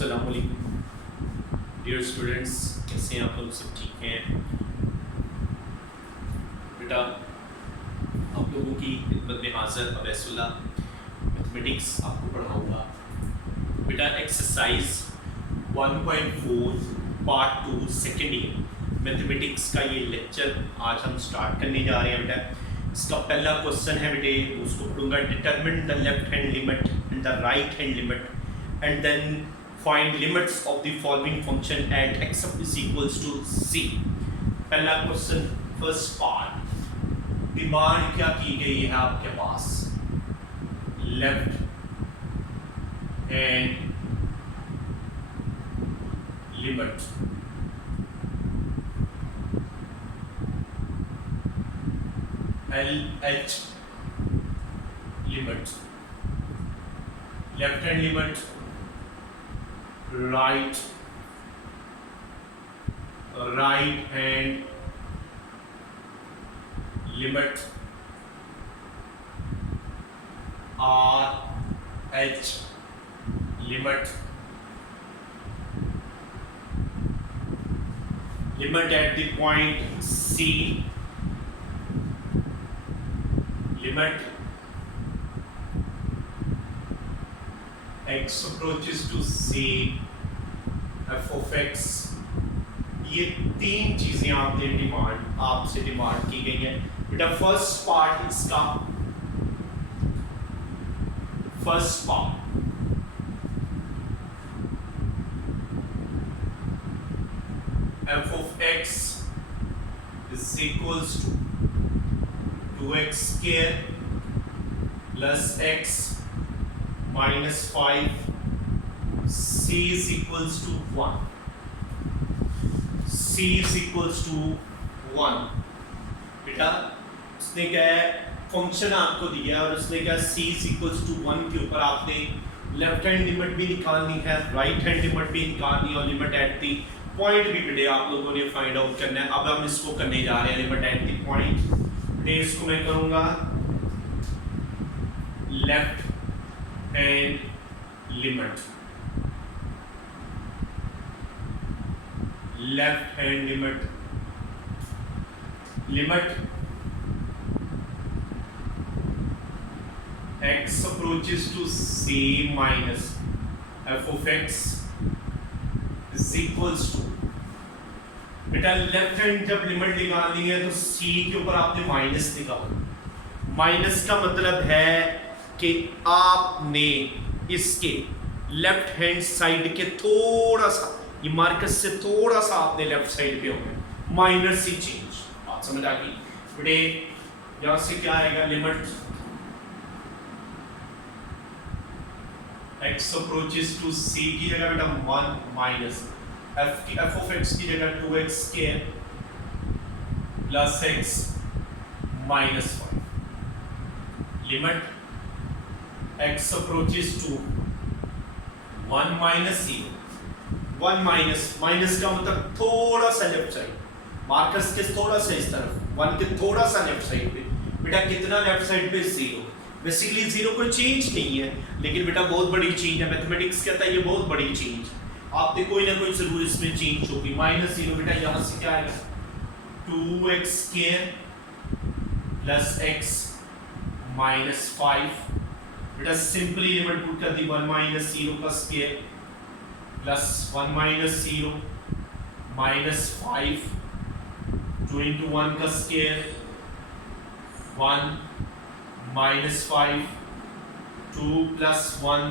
अस्सलाम वालेकुम dear students, कैसे हैं आप लोग? सब ठीक हैं? बेटा, आप लोगों की खिदमत में हाजिर अवैसुल्लाह मैथमेटिक्स आपको पढ़ाऊँगा। बेटा, exercise 1.4 part 2 second year mathematics का ये लेक्चर आज हम स्टार्ट करने जा रहे हैं। बेटा, इसका पहला क्वेश्चन है बेटे, उसको पढ़ूंगा। Determine the left hand limit and the right hand limit and then find limits of the following function at x is equals to c। पहला क्वेश्चन, फर्स्ट पार्ट। डिमांड क्या की गई है आपके पास? Left hand limit LH limit, left hand limit, right hand limit RH limit, limit at the point C, limit x approaches to c, f of x। ये तीन चीजें आपसे डिमांड की गई है। बेटा, फर्स्ट पार्ट इसका, first part f of x is equals to 2x square plus x minus 5, c is equals to 1, c is equals to 1। बेटा, उसने क्या है, फंक्शन आपको दिया और उसने क्या c is equals to 1 के ऊपर आपने लेफ्ट हैंड लिमिट भी निकालनी है, राइट हैंड लिमिट भी निकालनी है और लिमिट एट दी पॉइंट भी बेटे आप लोगों ने फाइंड आउट करना है। अब हम इसको करने जा रहे हैं, लिमिट एट दी पॉइंट। बेटे, इसको मैं करूंगा left hand limit, left hand limit, limit x approaches to c minus f of x is equals to। बेटा, लेफ्ट हैंड जब लिमिट निकालनी है तो c के ऊपर आपने माइनस निकालना। माइनस का मतलब है कि आपने इसके लेफ्ट हैंड साइड के थोड़ा सा, ये मार्कस से थोड़ा सा आपने लेफ्ट साइड पे होगा, माइनर सी चेंज। बात समझ आ गई? बेटे, यहां से क्या आएगा? Limit x approaches to c की जगह बेटा 1 माइनस f ऑफ x की जगह 2x square plus x minus 5। Limit x approaches to 1 minus 0, 1 minus का मतलब थोड़ा सा लेफ्ट साइड, मार्कस के थोड़ा सा इस तरफ, 1 के थोड़ा सा लेफ्ट साइड पे। बेटा, कितना लेफ्ट साइड पे? 0। बेसिकली 0 कोई चेंज नहीं है, लेकिन बेटा बहुत बड़ी चेंज है। मैथमेटिक्स कहता है ये बहुत बड़ी चेंज, आपने कोई ना कोई जरूर इसमें चेंज होगी। माइनस 0 बेटा, यहां से क्या आएगा? 2x square plus x minus 5। बेटा, सिंपली लिमिट पुट कर दी, 1 माइनस 0 का square plus 1 minus 0 minus 5, 2 into 1 का square 1 minus 5, 2 plus 1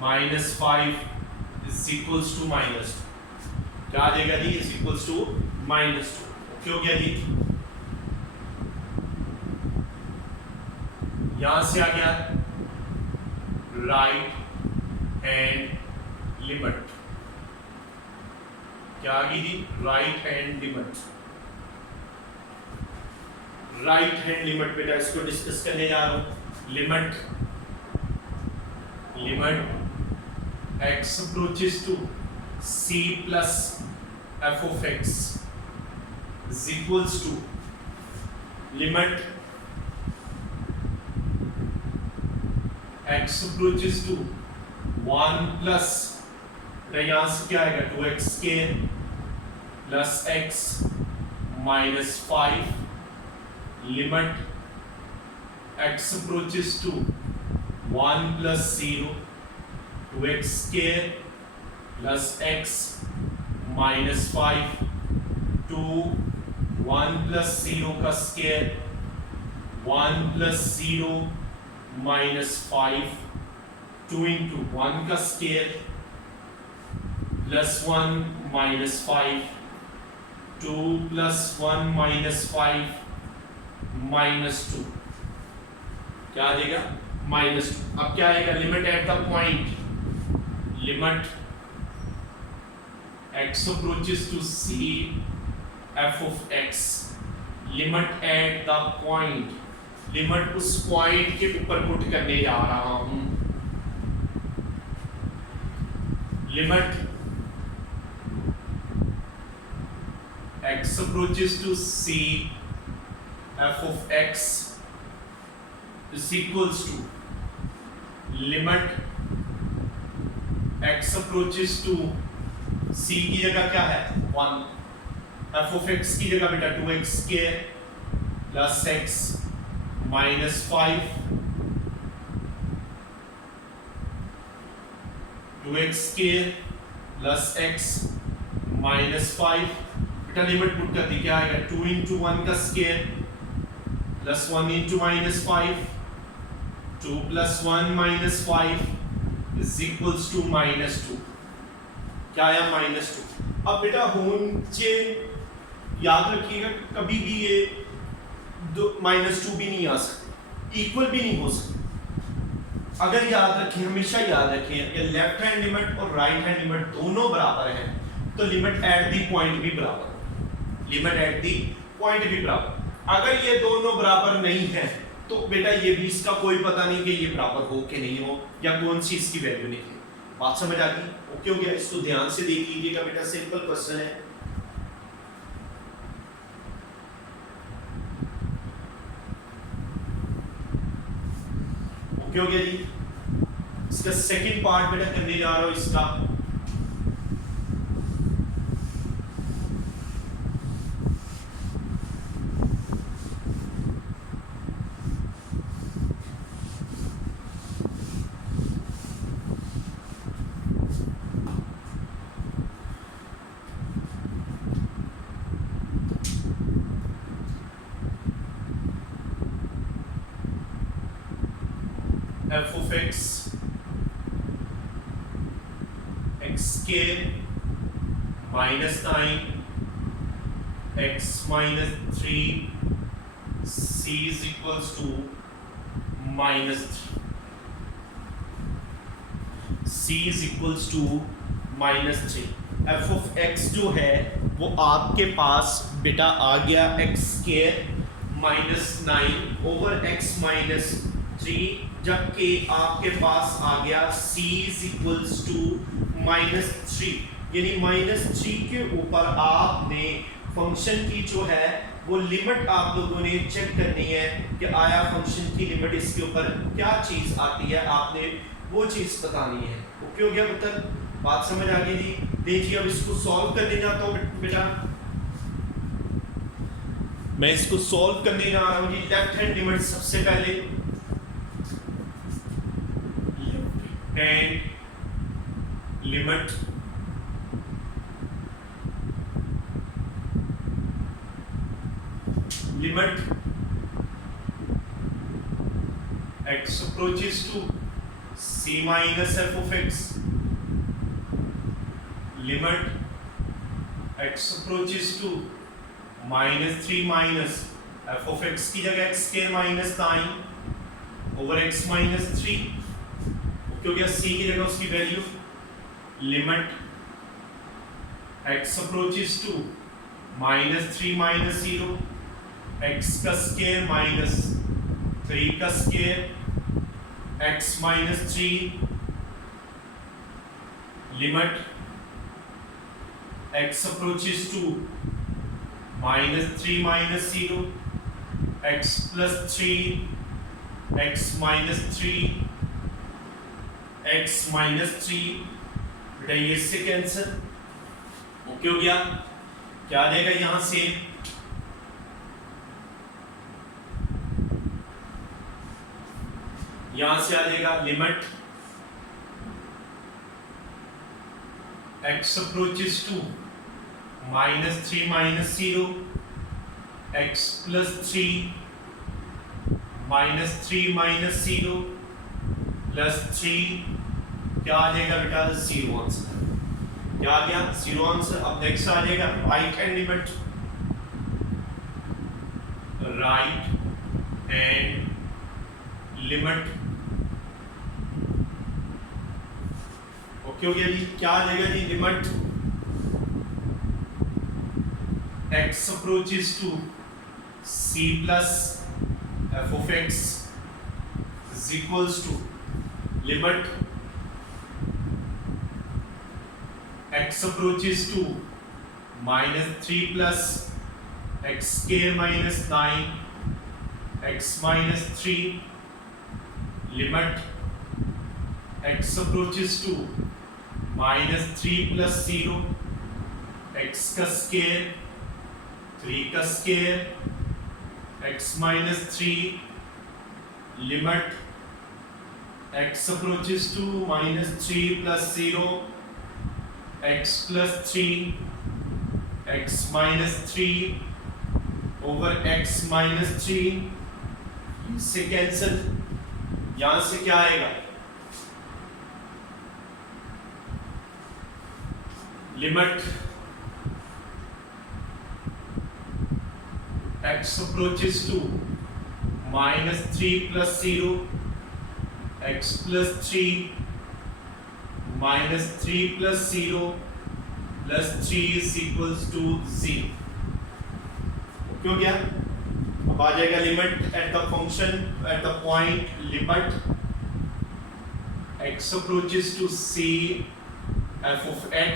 minus 5 is equals to minus 2। क्या आ जाएगा जी? Is equals to minus 2। क्यों गया जी? यहां से आ गया राइट हैंड लिमिट। क्या आ गई जी? Right hand limit. Right hand limit बेटा, इसको डिस्कस करने जा रहा हूं। Limit x approaches to c plus f of x is equals to limit x approaches to 1 plus बेटा यहाँ से क्या आएगा 2x square plus x minus 5 limit x approaches to 1 plus 0 2x square plus x minus 5 2 1 plus 0 का square 1 plus 0 minus 5 2 into 1 का square plus 1 minus 5 2 plus 1 minus 5 minus 2 क्या आ जाएगा माइनस 2। अब क्या आएगा limit at the point limit x approaches to c f of x limit at the point limit उस point के ऊपर पुट करने जा रहा हूं limit x approaches to c f of x is equals to limit x approaches to c की जगह क्या है 1 f of x की जगह बेटा 2x square plus x minus 5 2x square plus x minus 5 बेटा लिमिट पुट कर दी क्या आएगा 2 इंटू 1 का square plus 1 into minus 5 2 plus 1 minus 5 is equals to minus 2 क्या आया माइनस 2। अब बेटा होंचे याद रखिएगा कभी भी ये माइनस 2 भी नहीं आ सकते इक्वल भी नहीं हो सकते। अगर याद रखें हमेशा याद रखें कि लेफ्ट हैंड लिमिट और राइट हैंड लिमिट दोनों बराबर हैं तो लिमिट एट दी पॉइंट भी बराबर लिमिट एट दी पॉइंट भी बराबर। अगर ये दोनों बराबर नहीं है तो बेटा ये भी इसका कोई पता नहीं कि ये बराबर हो कि नहीं हो या कौन सी इसकी वैल्यू निकली। बात समझ आ गई ओके हो गया। इसको ध्यान से देख लीजिएगा बेटा सिंपल क्वेश्चन है। ओके हो गया जी। इसका सेकंड पार्ट बेटा करने जा रहा हूं इसका f of x x square minus 9 x minus 3 c is equals to minus 3 c is equals to minus 3। f of x जो है वो आपके पास बेटा आ गया x square minus 9 over x minus 3 जबकि आपके पास आ गया c is equals to minus 3 यानी minus 3 के ऊपर आपने फंक्शन की जो है वो लिमिट आप लोगों ने चेक करनी है कि आया फंक्शन की लिमिट इसके ऊपर क्या चीज आती है आपने वो चीज बतानी है। ओके हो गया बेटा बात समझ आ गई जी। देखिए अब इसको सॉल्व करने जाता हूँ बेटा मैं इसको सॉल्व करने जा रहा हूँ जी। लेफ्ट हैंड लिमिट सबसे पहले and limit x approaches to c minus f of x limit x approaches to minus 3 minus f of x की जगह x square minus 9 over x minus 3 क्योंकि c की जगह उसकी value limit x approaches to minus 3 minus 0 x का square minus 3 का square x minus 3 limit x approaches to minus 3 minus 0 x plus 3 x minus 3 x minus 3 बेटा ये इससे cancel, okay हो गया। क्या आ जाएगा यहां से, यहां से आ जाएगा limit x approaches to -3 -0 x plus 3 -3 -0 plus 3, क्या आ जाएगा बेटा 0 आंसर। क्या आ गया 0 आंसर। अब नेक्स्ट आ जाएगा right hand limit, right hand limit, okay हो गया जी। क्या आ जाएगा जी, limit x approaches to c plus f of x is equals to limit x approaches to -3 plus x square minus 9 x minus 3, limit x approaches to -3 plus 0 x का square 3 का square x minus 3, limit x approaches to -3 plus 0 x plus 3 x minus 3 over x minus 3, इससे cancel, यहां से क्या आएगा, limit x approaches to -3 plus 0 x plus 3 -3 plus 0 plus 3 is equals to 0, क्यों गया। अब आ जाएगा limit at the function at the point limit x approaches to c f of x,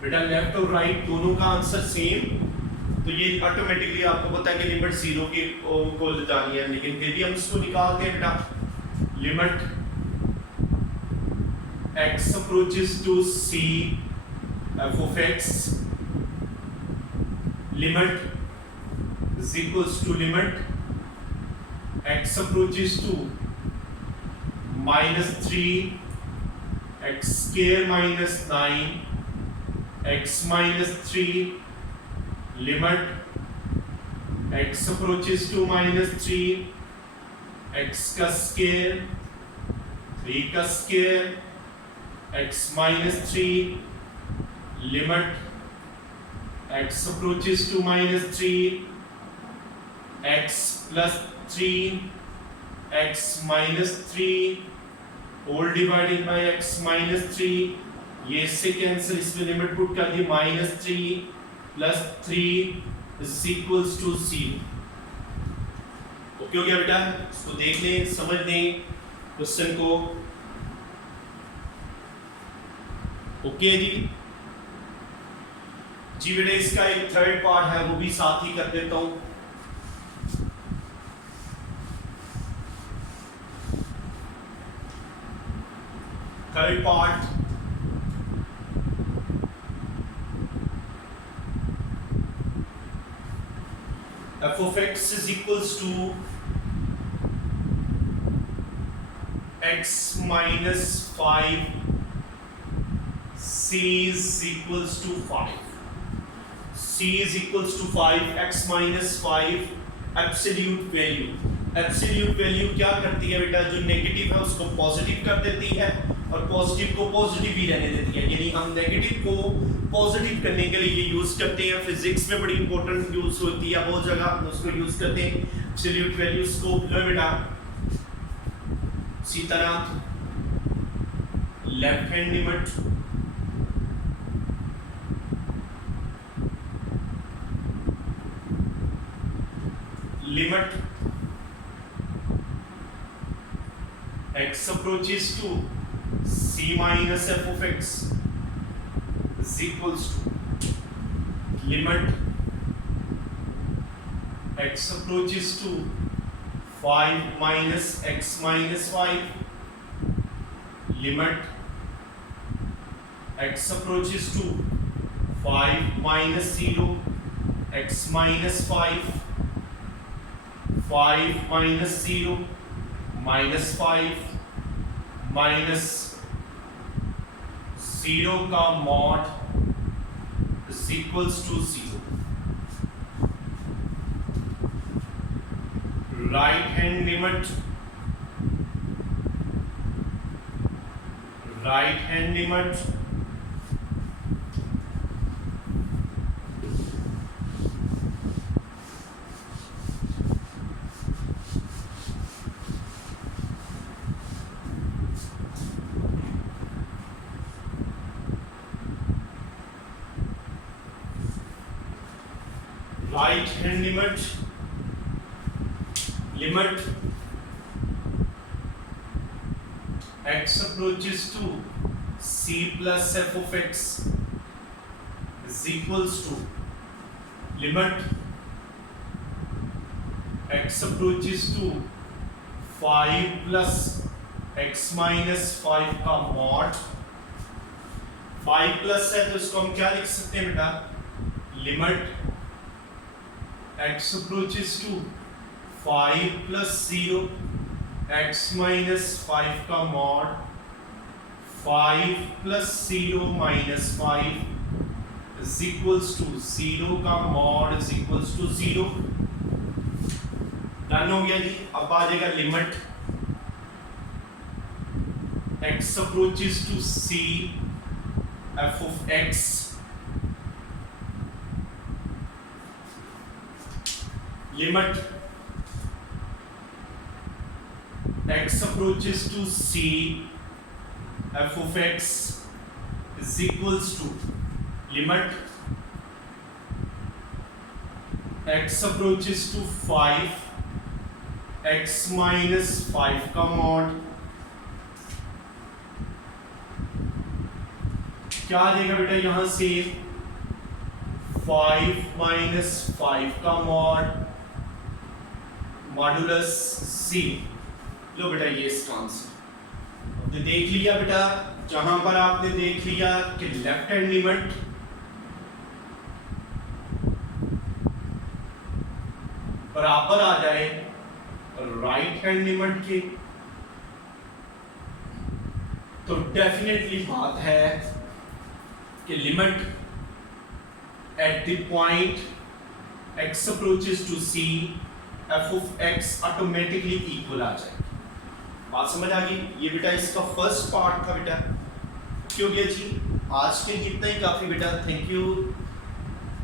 बेटा लेफ्ट और राइट दोनों का आंसर सेम, तो ये ऑटोमेटिकली आपको पता है कि लिमिट 0 की को ले जानी है, लेकिन फिर भी हम इसको निकालते हैं बेटा। Limit x approaches to c f of x, limit is equals to limit x approaches to -3 x square minus 9 x minus 3, limit x approaches to -3 x का स्केयर 3 का square x minus 3, limit x approaches to -3 x plus 3 x minus 3 whole divided by x minus 3, ये इससे cancel, इसमें limit put कर दी -3 plus 3 is equals to 0, okay हो गया बेटा। इसको देख लें, समझ लें क्वेश्चन को, ओके जी बेटा। इसका एक थर्ड पार्ट है वो भी साथ ही कर देता हूं। Third part, f of x is equals to x minus 5, c is equals to 5, c is equals to 5, x minus 5 absolute value. Absolute value क्या करती है बेटा, जो नेगेटिव है उसको पॉजिटिव कर देती है और पॉजिटिव को पॉजिटिव ही रहने देती है, यानी हम नेगेटिव को पॉजिटिव करने के लिए ये यूज करते हैं। फिजिक्स में बड़ी इंपॉर्टेंट यूज होती है, बहुत जगह हम उसको यूज करते हैं एब्सोल्यूट वैल्यूज को। लो बेटा, इसी तरह left hand limit limit x approaches to c minus f of x is equals to limit x approaches to 5 minus x minus 5, limit x approaches to 5 minus 0, x minus 5, 5 minus 0, minus 5, minus 0 का mod is equals to 0. Right hand limit, right hand limit right hand limit x approaches to c plus f of x is equals to limit x approaches to 5 plus x minus 5 का mod 5 plus है तो इसको हम क्या लिख सकते हैं बेटा, limit x approaches to 5 plus 0 x minus 5 का mod 5 plus 0 minus 5 is equals to 0 का mod is equals to 0. Done हो गया जी. अब आ जाएगा limit x approaches to c f of x limit x approaches to c f of x is equals to limit x approaches to 5 x minus 5 का mod क्या आ जाएगा बेटा यहां से 5 minus 5 का mod मॉडुलस c. लो बेटा ये इसका आंसर तो देख लिया बेटा, जहां पर आपने देख लिया कि लेफ्ट हैंड लिमिट बराबर आ जाए राइट हैंड लिमिट के, तो डेफिनेटली बात है कि limit at the point x approaches to c f of x automatically equal आ जाएगी. बात समझ आ गई. ये बेटा इसका फर्स्ट पार्ट था बेटा. क्यों गया जी, आज के लिए इतना ही काफी बेटा. थैंक यू,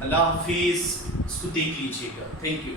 अल्लाह हाफिज. इसको देख लीजिएगा. Thank you.